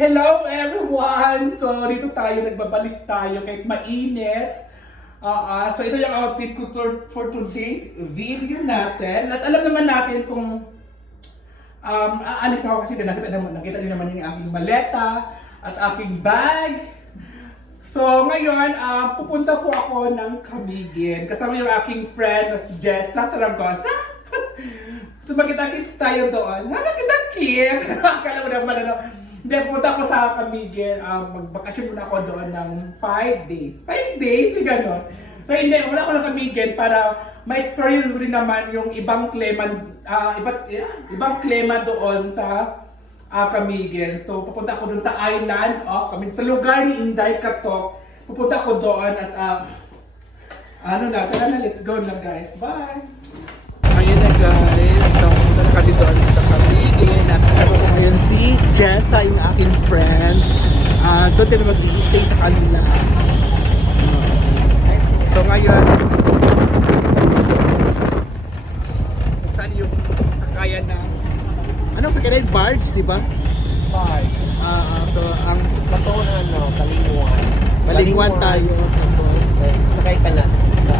Hello everyone! So, dito tayo, nagbabalik tayo kahit mainit. So, ito yung outfit ko for today's video natin. At alam naman natin kung aalis ako kasi nakita niyo naman yung aking maleta at aking bag. So, ngayon, pupunta po ako ng Camiguin. Kasama yung aking friend na si Jessa Saragosa. So, magkita-kits tayo doon. Magkita-kits! Akala mo naman ano. Hindi, pumunta ako sa Camiguin. Magbakasyon muna ako doon ng 5 days. 5 days? Gano'n. So, hindi. Wala ako ng Camiguin para ma-experience ko rin naman yung ibang klima doon sa Camiguin. So, pupunta ako doon sa island of Camiguin. Sa lugar ni Inday Katok. Pupunta ako doon at tara na, let's go na guys. Bye! Ayun na guys, so punta na kami doon sa Camiguin. Nakasama ko ngayon si Jessa, yung aking friend. Doon tayo mag-stay sa kanila. So ngayon, saan yung sakayan na, anong sakayan? Barge, di ba? Barge. So ang Balingwan. Balingwan tayo. Tapos Sakay ka na sa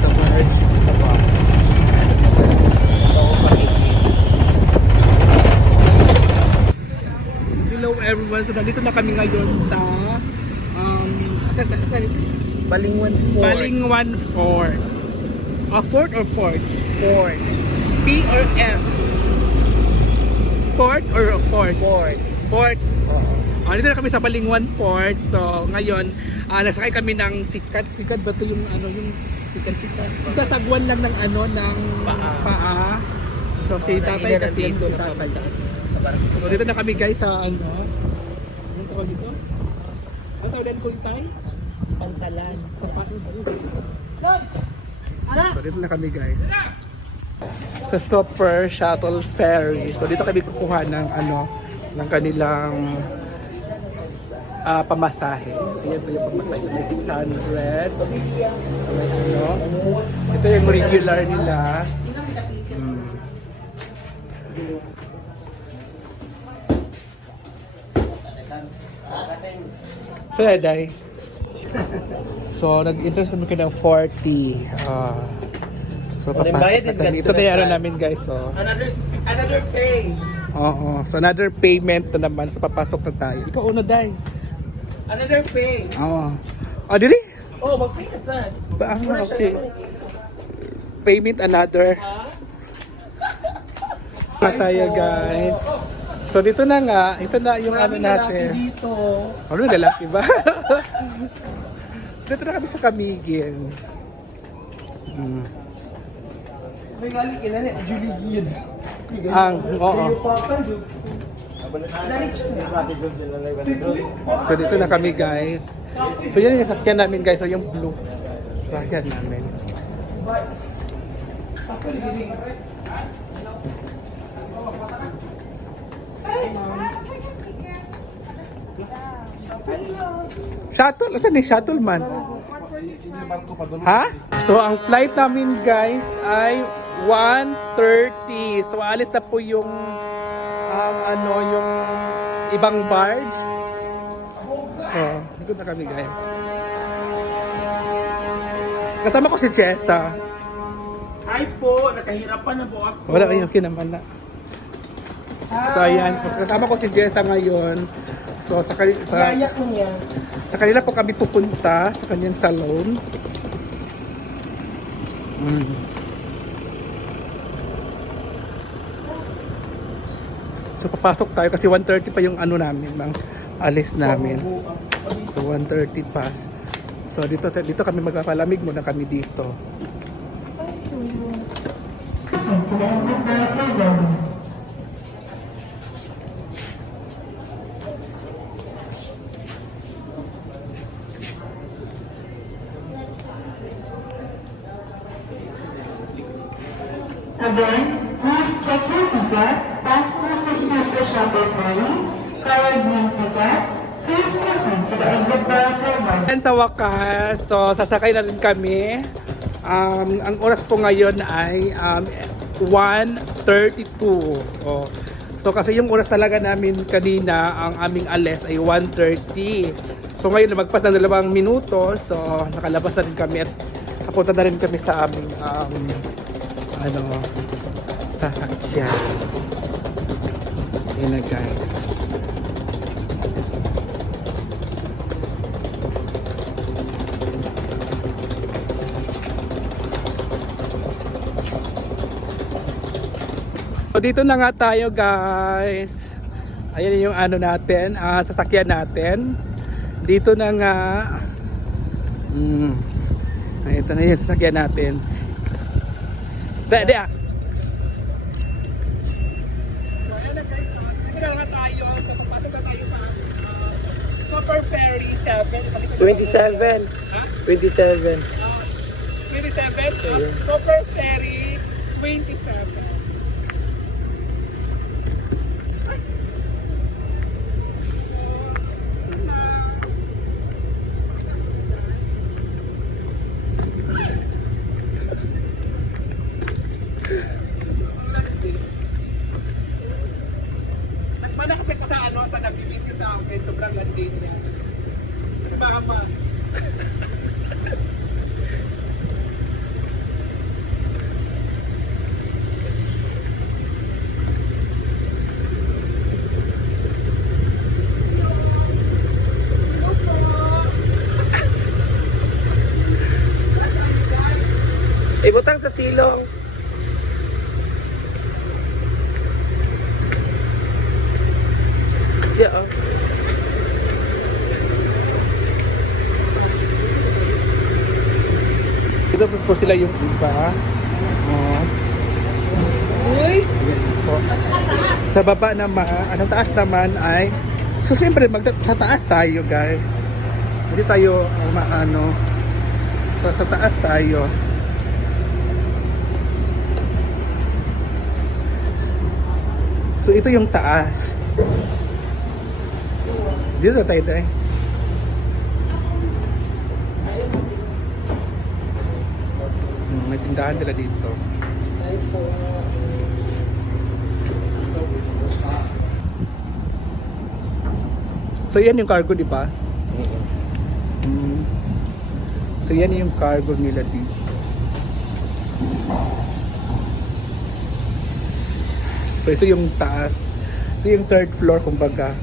sa barge. sa barge. Ito ako pakikita. Hello everyone, so nandito na kami ngayon sa saan ito? Balingwan Fort. Balingwan Fort. Fort or port? Fort. P or F? Port or fort? Fort. Port. Oo. Dito na kami sa Balingwan Port. So ngayon, nasakay kami ng sikat. Sikat ba ito yung yung sikat? Sasagwan lang ng ng paa. So si tatay kasi si tatay. So dito na kami guys sa ano tawag dito? Ano tawag din kultay? Pantalan. So dito na kami guys sa Super Shuttle Ferry. So dito kami kukuha ng ng kanilang pamasahe. Ayan po yung pamasahe. May 600. Ito yung regular nila. So, Eday. So, nag-interest naman kayo ng 40. So, papasok na kami. Ito bayaran namin guys. So, Another pay. oo. So, another payment na naman. So, papasok na tayo. Ikaw una, Day. Another pay. Oo. Dili? Oh, mag-pay na saan? Okay. Payment another. Na tayo guys. So, dito na nga. Ito na yung natin. Dito. Ano yung lalaki ba? So, dito na kami sa Camiguin. May galing kinani, Julie Gibbs. Oo. So, dito na kami guys. So, yan yung sakyan namin guys. So, yung blue. Sakyan namin. Shuttle? Saan yung shuttle man? Ha? So, ang flight namin guys ay 1:30. So, alis na po yung yung ibang barge. So, dito na kami guys. Kasama ko si Jessa. Hi po, nakahirapan na po ako. Wala, okay naman na. So, ayan. Kasama ko si Jessa ngayon. So, Kaya ko niya. sa kanila po kami pupunta sa kanyang salon. So, papasok tayo kasi 1:30 pa yung namin, ang alis namin. So, 1:30 pa. So, dito kami magpapalamig muna kami dito. Again, please check your ticket. Passengers taking out the shuttle ferry, colored green ticket. Please proceed to the exit door program. And sa wakas, so sasakay na rin kami. Ang oras po ngayon ay 1:32. So kasi yung oras talaga namin kanina, ang aming alis ay 1:30. So ngayon lumagpas na 2 minuto. So nakalabas na rin kami at kapunta na rin kami sa aming sasakyan. Yun na guys. So dito na nga tayo guys. Ayan yung natin, sasakyan natin. Dito na nga. Ito na yung sasakyan natin. Dea. So ayan na guys. Dito na nga tayo. So papasok na tayo sa Super Ferry 7. 27. Ha? 27. 27? Super Ferry 27. Nagmana kasi ko sa nag-video ko sa akin, sobrang landing niya. Si Mama. Ibutang sa silong. Yeah. Dito po sila yung iba. Uy! Sa baba naman, sa taas naman ay so siyempre sa taas tayo guys. Hindi tayo sa taas tayo. So ito yung taas. Dito sa tayo tayo. May tindahan nila dito. So yan yung cargo, di ba? So yan yung cargo nila dito. So ito yung taas. Ito yung third floor kumbaga.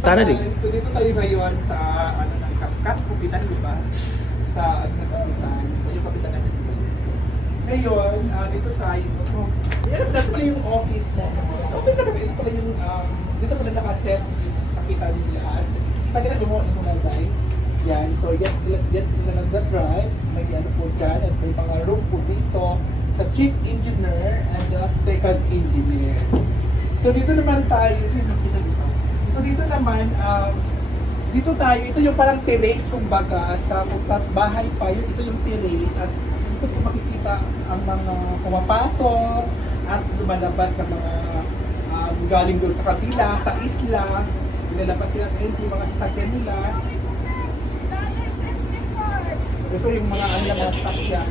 Tara din. So dito tayo ngayon sa ng kapitan, di ba? Sa kapitan. So yung kapitan natin dito. Ngayon, dito tayo. So, yan pala yung office na. Office na kami. Ito pala yung dito pala nakaset yung kapitan nila. Pag mo na tayo. Yan. So yan sila nagda-drive. May po dyan. At may mga room po dito sa chief engineer and the second engineer. So dito naman tayo. So dito naman, dito tayo, ito yung parang terrace kumbaga sa bahay pa yun, ito yung terrace at dito po makikita ang mga pumapasok at lumalabas ng mga galing doon sa kabila, sa isla, nilalabas nila yung mga sasakyan nila. Ito yung mga mga sasakyan.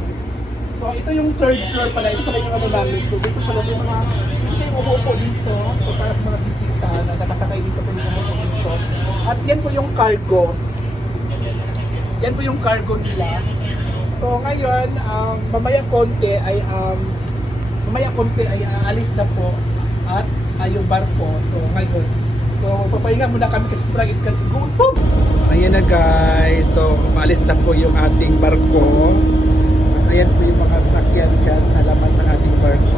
So ito yung third floor pala, ito pala yung namin. So dito pala yung mga, ito yung umuupo dito. So para sa mga bisita na nakasakay dito po yung umuupo dito. At yan po yung cargo. Yan po yung cargo nila. So ngayon, mamaya konti ay aalis na po at yung barko. So ngayon, so papahinga muna kami kasi sobrang gutom. Ayan na guys. So maalis na po yung ating barko. Ayan po yung mga sasakyan dyan sa laman ng ating barko.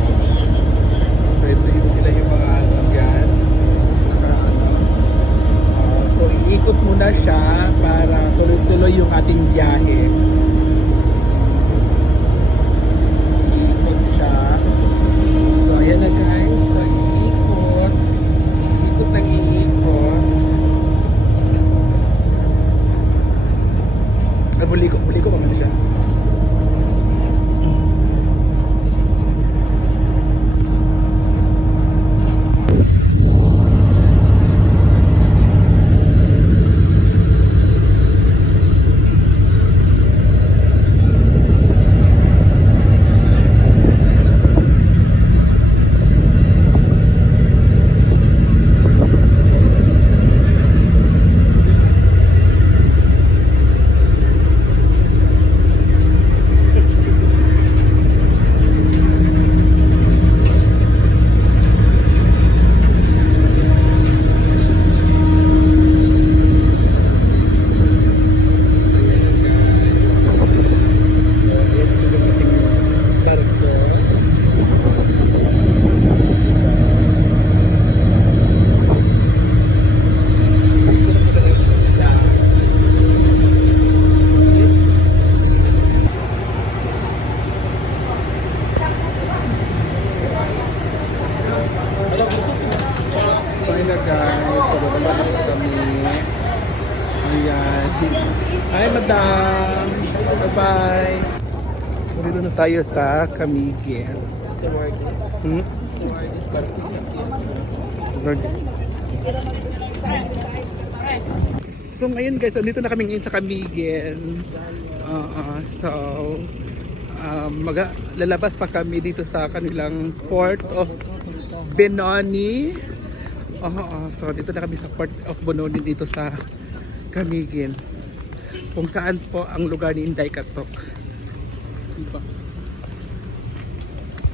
So ito yung sila yung mga yan. So iikot muna siya para tuloy-tuloy yung ating biyahe. Iikot siya. So ayan na guys. So iikot. Iikot ng iikot. Buliko pa man siya. Hi, madam. Bye-bye. So, dito na tayo sa Camiguin. Hmm? So, ngayon guys, dito na kami ngayon sa Camiguin. So, lalabas pa kami dito sa kanilang Port of Benoni. So, dito na kami sa Port of Benoni dito sa Camiguin. Kung saan po ang lugar ni Inday Katok. Diba?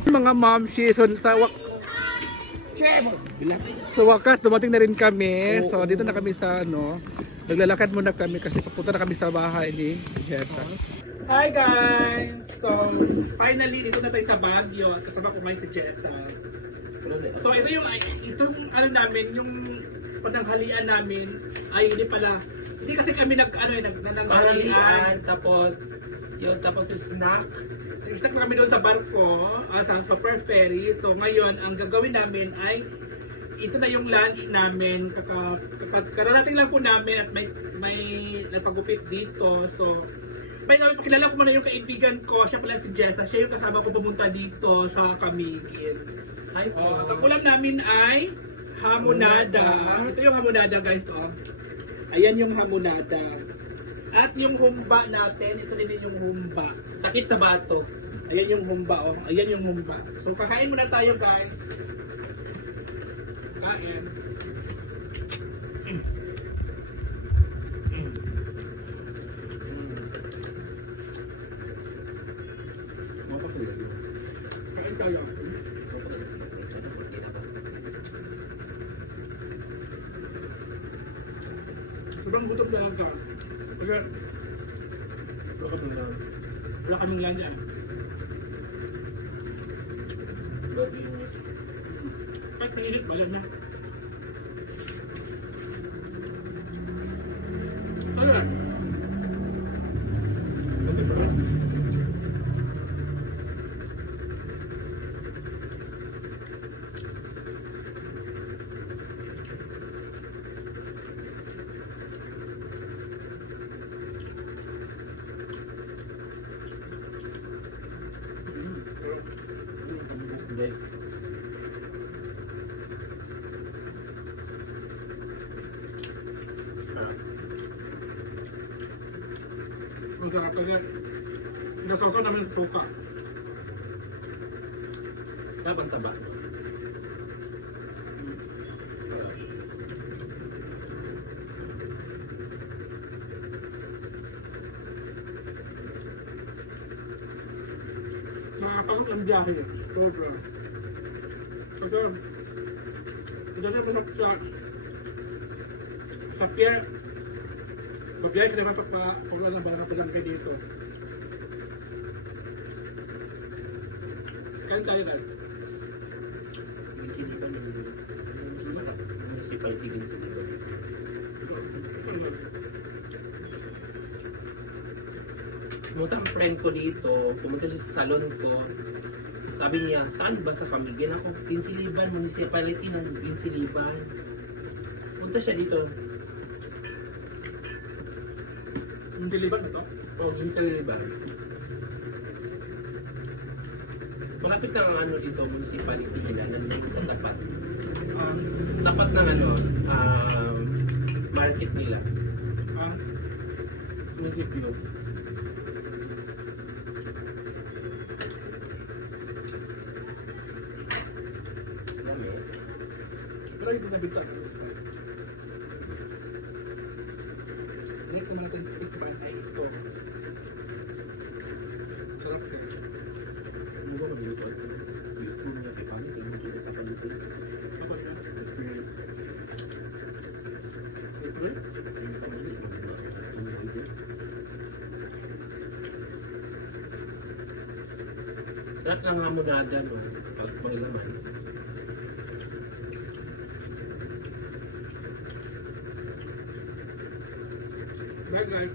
Mga momshi, so sa wakas dumating na rin kami. So dito na kami sa naglalakad muna kami kasi papunta na kami sa bahay ni Jessa. Hi guys! So finally dito na tayo sa Baguio at kasama ko ngayon si Jessa. So ito yung namin, yung pananghalian namin ay hindi kasi kami Panghalian, tapos yung snack. Nag-start na kami doon sa barko, sa Super Ferry. So ngayon, ang gagawin namin ay ito na yung lunch namin. Kararating lang po namin at may nagpagupit dito. So pakilala ko muna yung kaibigan ko. Siya pala si Jessa. Siya yung kasama ko pumunta dito sa Camiguin. Hi po. Ang ulam namin ay hamonada. Ito yung hamonada guys. Ayan yung hamonada. At yung humba natin, ito din yung humba. Sakit sa bato. Ayan yung humba, Ayan yung humba. So, kakain muna tayo, guys. Kain. Kain tayo. Sobrang gutom talaga. Kaya, wala kaming lanya. Kahit mainit, balag na. Ayan. Ang sarap kasi sinasasaw namin sa suka. Tabang taba. Nakakapagod ang biyahe. Sobra. Kasi ito na masap sa pier. Mabiyahe ka naman kung alam ba na palang kayo dito. Kain tayo guys. Municipality din sa dito. Pumunta ang friend ko dito, pumunta siya sa salon ko. Sabi niya, saan ba sa Camiguin? Ako, Pinsiliban, municipality ng Pinsiliban. Punta siya dito. Yung diliban na to? Oh, Pinsiliban. Malapit na ang dito, municipality nila, nandun sa tapat. Tapat ng market nila. Municipio. Pero hindi na bigta. Next naman natin tikman ay ito. Sarap guys. Ano ba dito? YouTube niya, kaya paano tingin dito pa dito? Apa ba? April? Lahat ng hamonada, no? Pag panglaman. Guys,